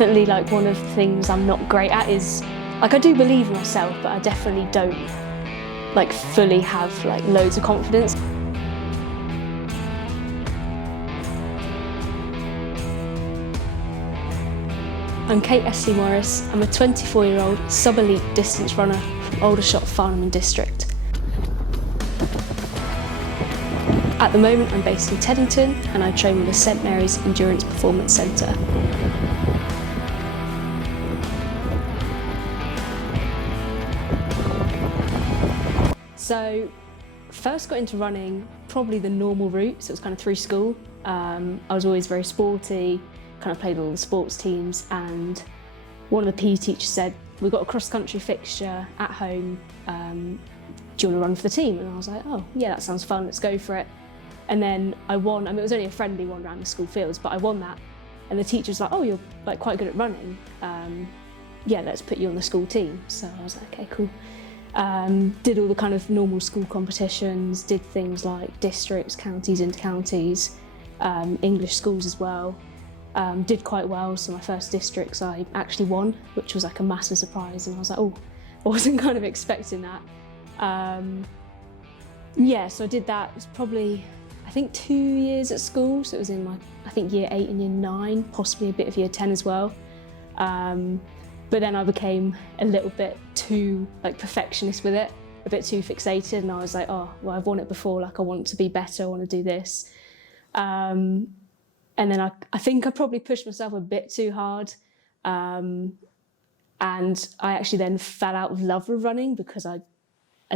definitely like one of the things I'm not great at is, like I do believe in myself, but I definitely don't like fully have like loads of confidence. I'm Kate Estlea-Morris. I'm a 24-year-old sub-elite distance runner from Aldershot, Farnham District. At the moment I'm based in Teddington and I train with the St Mary's Endurance Performance Centre. So first got into running probably the normal route, so it was kind of through school. I was always very sporty, kind of played all the sports teams, and one of the PE teachers said, we've got a cross-country fixture at home, do you want to run for the team? And I was like, oh yeah, that sounds fun, let's go for it. And then I won, I mean it was only a friendly one around the school fields, but I won that. And the teacher was like, oh, you're like quite good at running. Yeah, let's put you on the school team. So I was like, okay, cool. Did all the kind of normal school competitions, did things like districts, counties, inter-counties, English schools as well. Did quite well, so my first districts I actually won, which was like a massive surprise, and I was like, oh, I wasn't kind of expecting that. Yeah, so I did that. It was probably, I think 2 years at school, so it was in like, I think year 8 and year 9, possibly a bit of year 10 as well. But then I became a little bit too like perfectionist with it, a bit too fixated, and I was like, oh, well, I've won it before, like I want to be better, I want to do this. And then I think I probably pushed myself a bit too hard. And I actually then fell out of love with running because I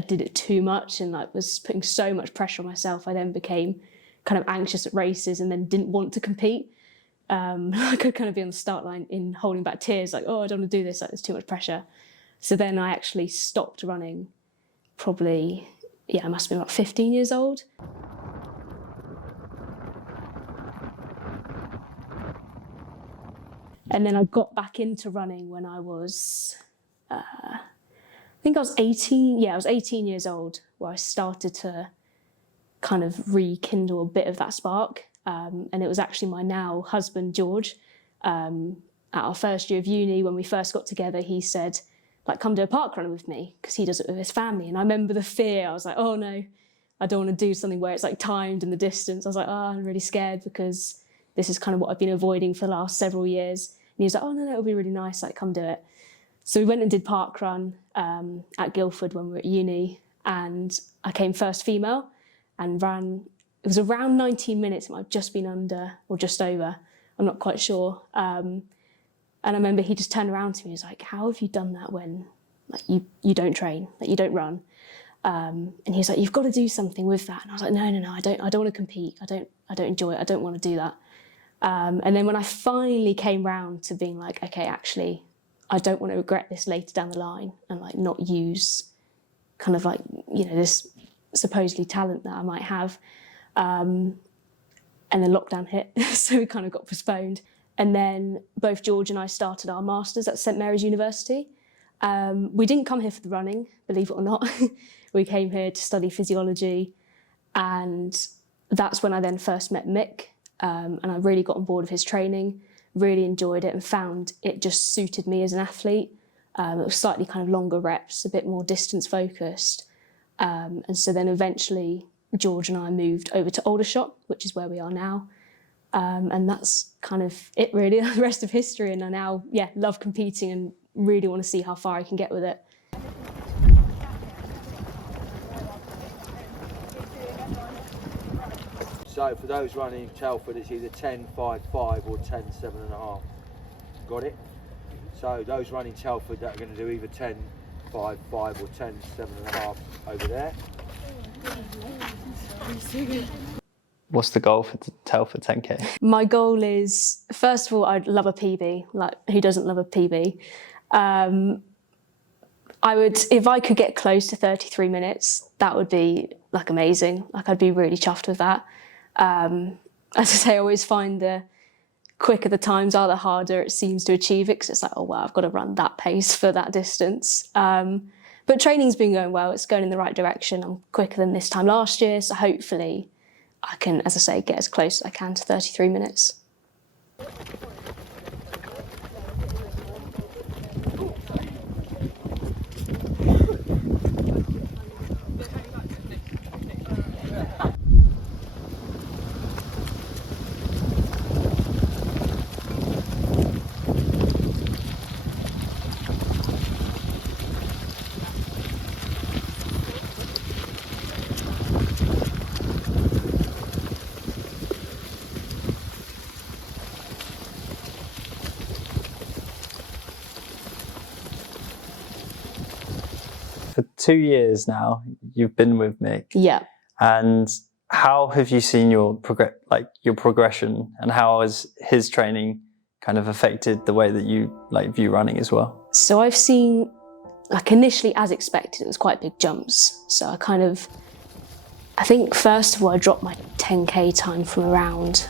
did it too much and like was putting so much pressure on myself. I then became kind of anxious at races and then didn't want to compete. I could kind of be on the start line in holding back tears, like, oh, I don't want to do this, like there's too much pressure. So then I actually stopped running probably, yeah, I must have been about 15 years old. And then I got back into running when I was, I think I was 18, yeah, I was 18 years old, where I started to kind of rekindle a bit of that spark. And it was actually my now husband, George, at our first year of uni, when we first got together, he said, like, come do a park run with me, because he does it with his family. And I remember the fear, I was like, oh no, I don't want to do something where it's like timed in the distance. I was like, oh, I'm really scared because this is kind of what I've been avoiding for the last several years. And he was like, oh no, it'll be really nice, like come do it. So we went and did park run at Guildford when we were at uni, and I came first female and ran, it was around 19 minutes, it might have just been under or just over, I'm not quite sure. And I remember he just turned around to me, he was like, how have you done that when like you don't train, like you don't run? And he was like, you've got to do something with that. And I was like, no, I don't want to compete, I don't enjoy it, I don't want to do that. And then when I finally came round to being like, okay, actually, I don't want to regret this later down the line and like not use kind of like, you know, this supposedly talent that I might have. And then lockdown hit, so we kind of got postponed. And then both George and I started our masters at St Mary's University. We didn't come here for the running, believe it or not. We came here to study physiology, and that's when I then first met Mick. And I really got on board with his training, really enjoyed it and found it just suited me as an athlete. It was slightly kind of longer reps, a bit more distance focused. And so then eventually George and I moved over to Aldershot, which is where we are now. And that's kind of it really, the rest of history. And I now, yeah, love competing and really want to see how far I can get with it. So for those running Telford, it's either 10.55 or 10.7.5. Got it? So those running Telford that are going to do either 10.55 or 10.7.5 over there. What's the goal for Telford 10K? My goal is, first of all, I'd love a PB. Like, who doesn't love a PB? I would, if I could get close to 33 minutes, that would be like amazing. Like I'd be really chuffed with that. As I say, I always find the quicker the times are, the harder it seems to achieve it, because it's like, oh wow, I've got to run that pace for that distance. But training's been going well, it's going in the right direction. I'm quicker than this time last year, so hopefully I can, as I say, get as close as I can to 33 minutes. 2 years now you've been with Mick. Yeah. And how have you seen your progression, and how has his training kind of affected the way that you view running as well? So I've seen, initially as expected, it was quite big jumps. So I think first of all I dropped my 10K time from around,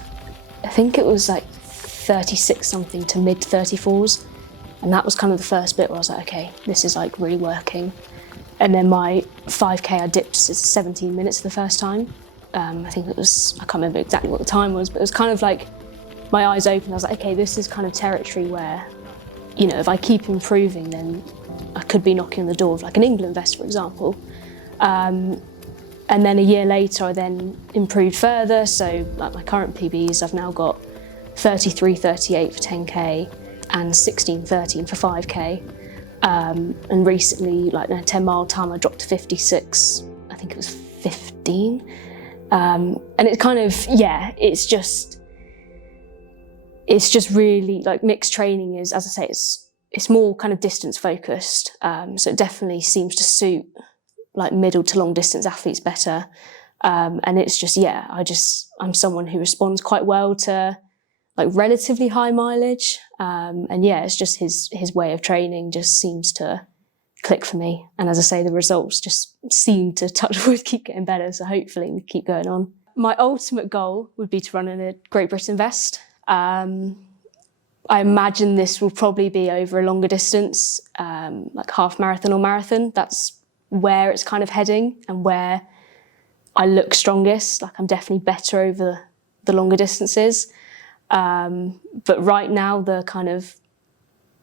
I think it was 36 something to mid 34s. And that was kind of the first bit where I was like, okay, this is really working. And then my 5K I dipped to 17 minutes the first time. I think it was, I can't remember exactly what the time was, but it was kind of my eyes open. I was like, okay, this is kind of territory where, if I keep improving, then I could be knocking on the door of an England vest, for example. And then a year later, I then improved further. So my current PBs, I've now got 33.38 for 10K and 16.13 for 5K. And recently, 10-mile time, I dropped to 56. I think it was 15. And it's kind of, it's just really, Mick's training is, as I say, it's more kind of distance focused. So it definitely seems to suit middle to long distance athletes better. And it's just, I'm someone who responds quite well to relatively high mileage. And it's just his way of training just seems to click for me. And as I say, the results just seem to, touch wood, keep getting better. So hopefully we keep going on. My ultimate goal would be to run in a Great Britain vest. I imagine this will probably be over a longer distance, half marathon or marathon. That's where it's kind of heading and where I look strongest. I'm definitely better over the longer distances. But right now, the kind of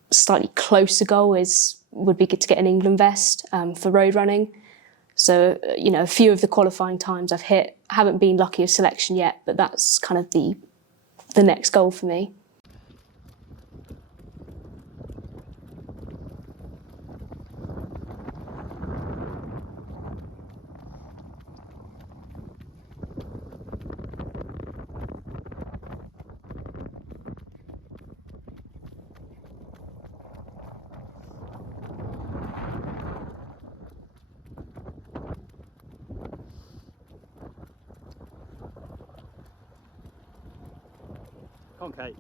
slightly closer goal would be to get an England vest for road running. So, a few of the qualifying times I've hit. I haven't been lucky with selection yet, but that's kind of the next goal for me. Okay.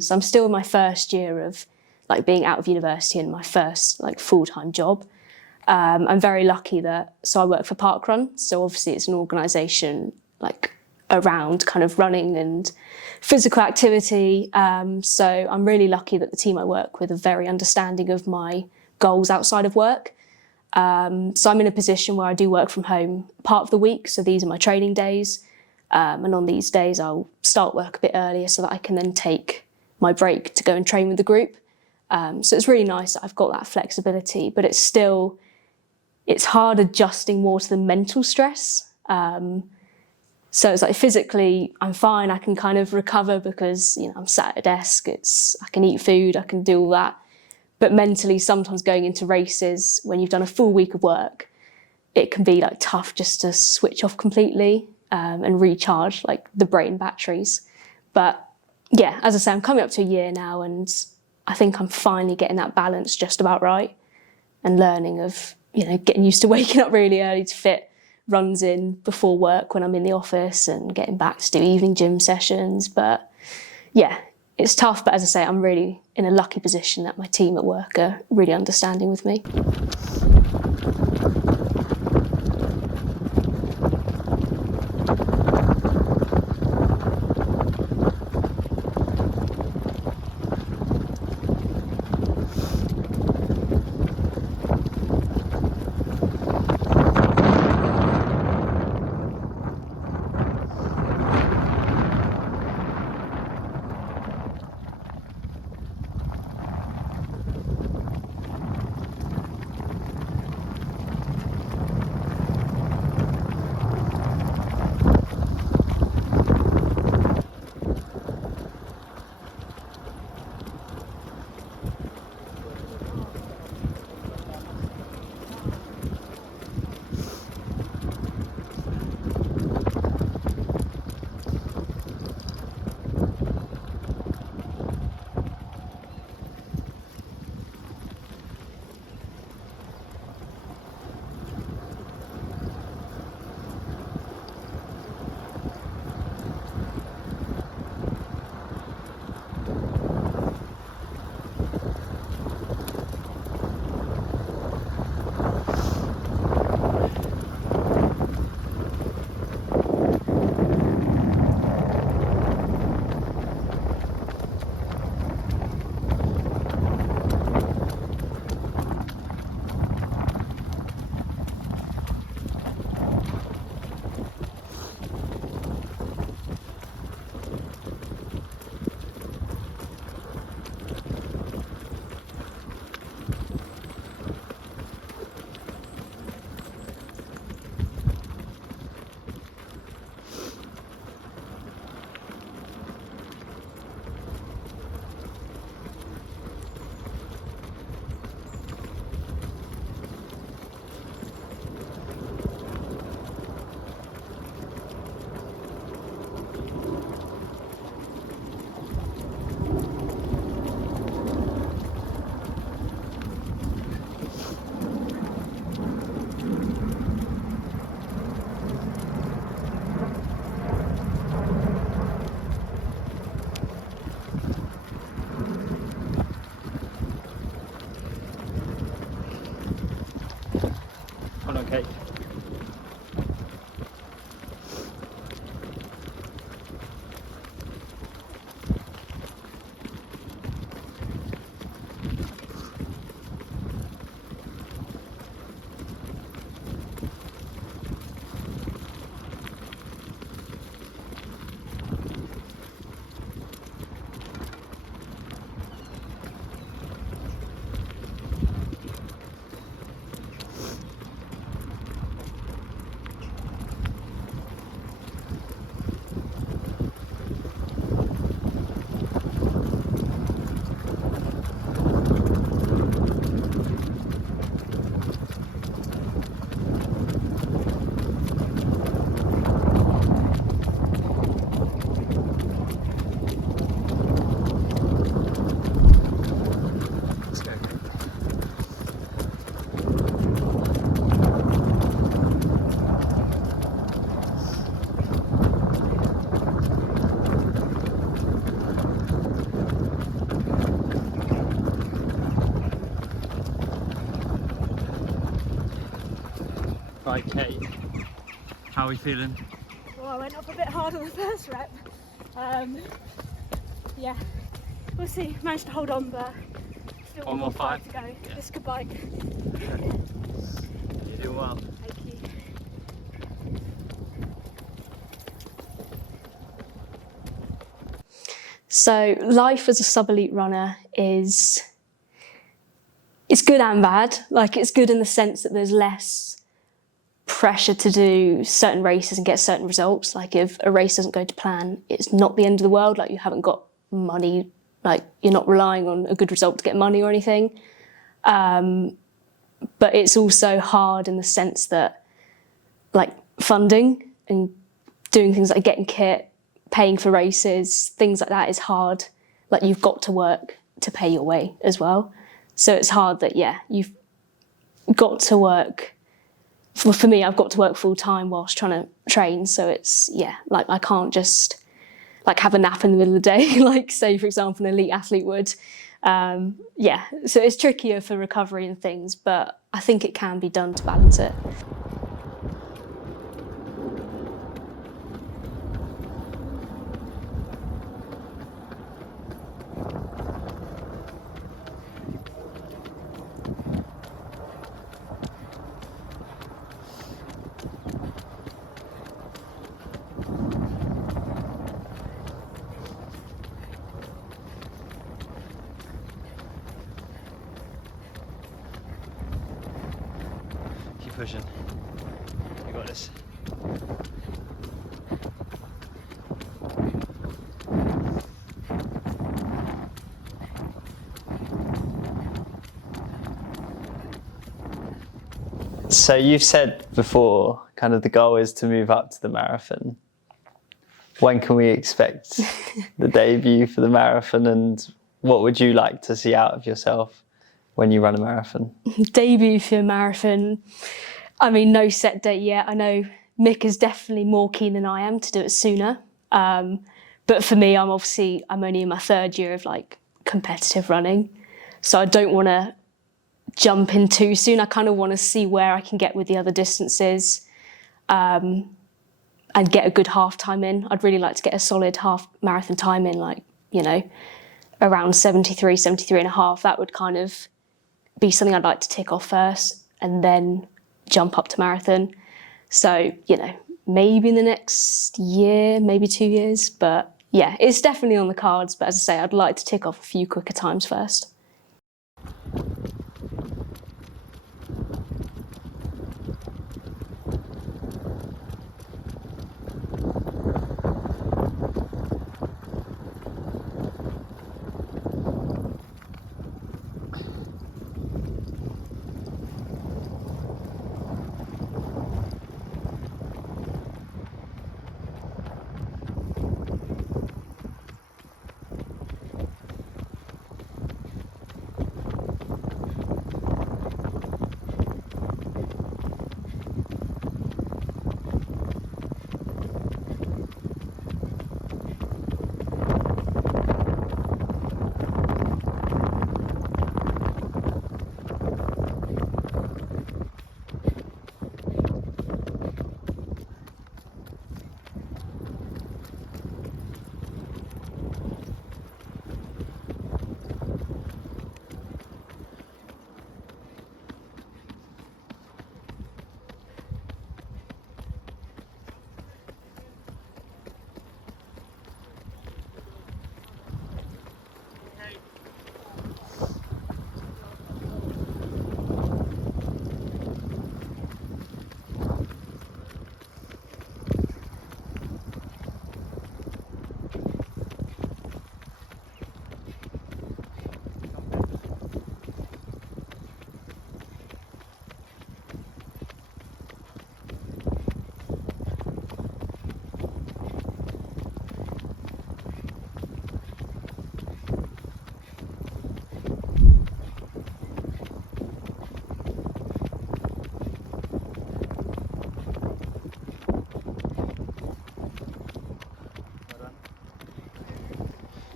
So I'm still in my first year of being out of university and my first full-time job. I'm very lucky so I work for Parkrun. So obviously it's an organisation around kind of running and physical activity. So I'm really lucky that the team I work with are very understanding of my goals outside of work. So I'm in a position where I do work from home part of the week. So these are my training days. And on these days, I'll start work a bit earlier so that I can then take my break to go and train with the group. So it's really nice that I've got that flexibility, but it's still, it's hard adjusting more to the mental stress. So it's like physically I'm fine, I can kind of recover because, you know, I'm sat at a desk, I can eat food, I can do all that. But mentally, sometimes going into races, when you've done a full week of work, it can be like tough just to switch off completely and recharge like the brain batteries. But yeah, as I say, I'm coming up to a year now, and I think I'm finally getting that balance just about right, and learning of, you know, getting used to waking up really early to fit runs in before work when I'm in the office, and getting back to do evening gym sessions. But yeah, it's tough, but as I say, I'm really in a lucky position that my team at work are really understanding with me. Hold on, Kate. Right, Kate, how are we feeling? Well, I went up a bit hard on the first rep. Yeah, we'll see. Managed to hold on, but still One more five to go. Yeah. Just goodbye. You're doing well. Thank you. So life as a sub-elite runner is it's good and bad. Like, it's good in the sense that there's less pressure to do certain races and get certain results. Like, if a race doesn't go to plan, it's not the end of the world. Like, you haven't got money, like, you're not relying on a good result to get money or anything. But it's also hard in the sense that, like, funding and doing things like getting kit, paying for races, things like that is hard. Like, you've got to work to pay your way as well. So it's hard that, yeah, you've got to work. Well, for me, I've got to work full time whilst trying to train. So it's, yeah, like, I can't just like have a nap in the middle of the day, like, say, for example, an elite athlete would. Yeah, so it's trickier for recovery and things, but I think it can be done to balance it. Keep pushing. You got this. So you've said before, kind of the goal is to move up to the marathon. When can we expect the debut for the marathon, and what would you like to see out of yourself when you run a marathon? Debut for a marathon, I mean, no set date yet. I know Mick is definitely more keen than I am to do it sooner. But for me, I'm only in my third year of like competitive running. So I don't want to jump in too soon. I kind of want to see where I can get with the other distances and get a good half time in. I'd really like to get a solid half marathon time in, like, you know, around 73 and a half. That would kind of be something I'd like to tick off first and then jump up to marathon. So, you know, maybe in the next year, maybe 2 years. But yeah, it's definitely on the cards. But as I say, I'd like to tick off a few quicker times first.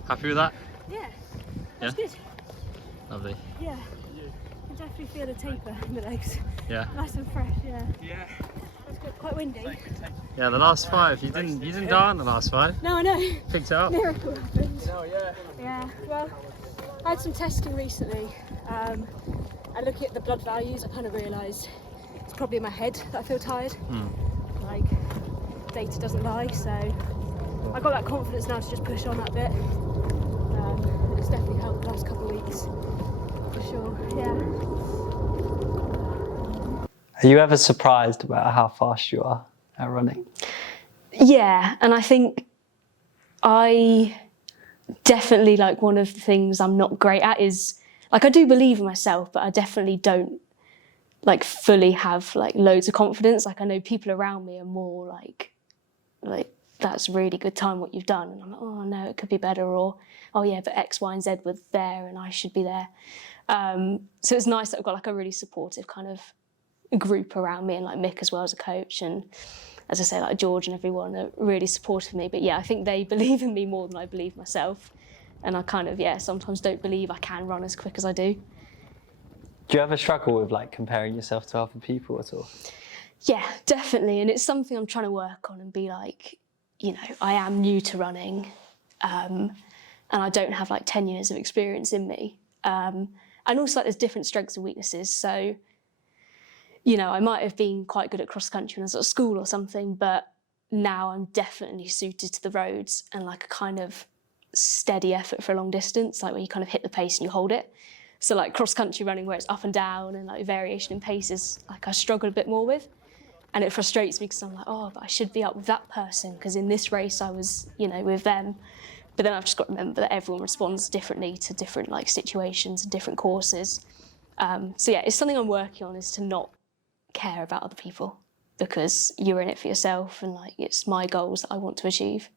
Happy with that? Yeah, that's good. Lovely. Yeah, I definitely feel a taper in the legs. Yeah. Nice and fresh, yeah. Yeah. It's quite windy. Yeah, the last 5, you didn't die on the last 5. No, I know. Picked it up. Miracle happened. No, yeah. Yeah, well, I had some testing recently. And looking at the blood values, I kind of realised it's probably in my head that I feel tired. Like, data doesn't lie, so I got that confidence now to just push on that bit. It's definitely helped the last couple of weeks. For sure, yeah. Are you ever surprised about how fast you are at running? Yeah, and I think I definitely, like, one of the things I'm not great at is, like, I do believe in myself, but I definitely don't, like, fully have, like, loads of confidence. Like, I know people around me are more like that's a really good time what you've done, and I'm like, oh no, it could be better, or oh yeah, but X, Y, and Z were there, and I should be there. So it's nice that I've got like a really supportive kind of group around me, and like Mick as well as a coach, and as I say, like George and everyone are really supportive of me. But yeah, I think they believe in me more than I believe myself, and I kind of, yeah, sometimes don't believe I can run as quick as I do. Do you ever struggle with like comparing yourself to other people at all? Yeah, definitely, and it's something I'm trying to work on and be like, you know, I am new to running, and I don't have like 10 years of experience in me. And also, like, there's different strengths and weaknesses. So, you know, I might have been quite good at cross country when I was at school or something, but now I'm definitely suited to the roads and like a kind of steady effort for a long distance, like where you kind of hit the pace and you hold it. So like cross country running where it's up and down and like variation in paces, like I struggle a bit more with. And it frustrates me because I'm like, oh, but I should be up with that person because in this race I was, you know, with them. But then I've just got to remember that everyone responds differently to different like situations and different courses. So yeah, it's something I'm working on, is to not care about other people, because you're in it for yourself and like it's my goals that I want to achieve.